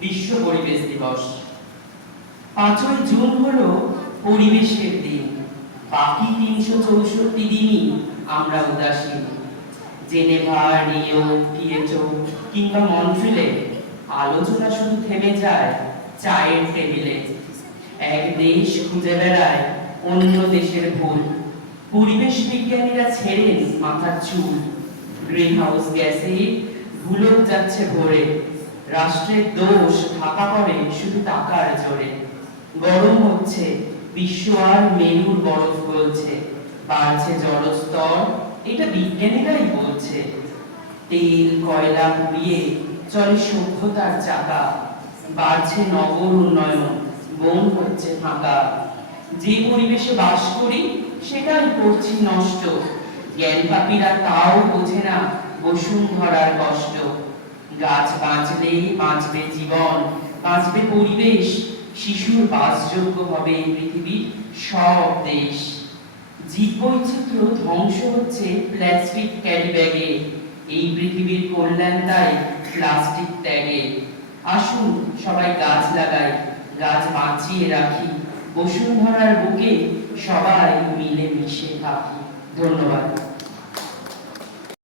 বিশ্ব পরিবেশ দিবস। 5ই জুন হলো পরিবেশের দিন। বাকি 364 দিনই আমরা উদাসীন। জেনেভা, রিও, কিয়োটো কিংবা মন্ট্রিলে আলোচনা শুধু থেমে যায় চায়ের টেবিলে। এক দেশ খুঁজে বেড়ায় অন্য দেশের ভুল। পরিবেশ বিজ্ঞানীরা ছেড়েন মাথার চুল। গ্রিন হাউস গ্যাসে ভুলক যাচ্ছে ভরে। রাষ্ট্রের দোষ ঢাকা পড়ে শুধু টাকার জোরে। গরম হচ্ছে, বিশ্ব আর মেরুর বরফ গলছে। বাড়ছে জলস্তর, এটা বিজ্ঞানীরাই বলছে। তেল কয়লা পুড়িয়ে চলে সভ্যতার চাকা। বাড়ছে নগর উন্নয়ন, বন হচ্ছে ফাঁকা। যে পরিবেশে বাস করি সেটাই করছি নষ্ট। জ্ঞান পাপীরা তাও বোঝে না বসুন্ধরার কষ্ট। গাছ বাঁচলে বাঁচবে জীবন, বাঁচবে পরিবেশ। শিশুর বাসযোগ্য হবে পৃথিবীর সব দেশ। জীববৈচিত্র্য ধ্বংস হচ্ছে প্লাস্টিক ক্যারি ব্যাগে। এই পৃথিবীর কল্যাণ তাই প্লাস্টিক ত্যাগে। আসুন সবাই গাছ লাগাই, গাছ বাঁচিয়ে রাখি। বসুন্ধরার বুকে সবাই মিলে মিশে থাকি। ধন্যবাদ।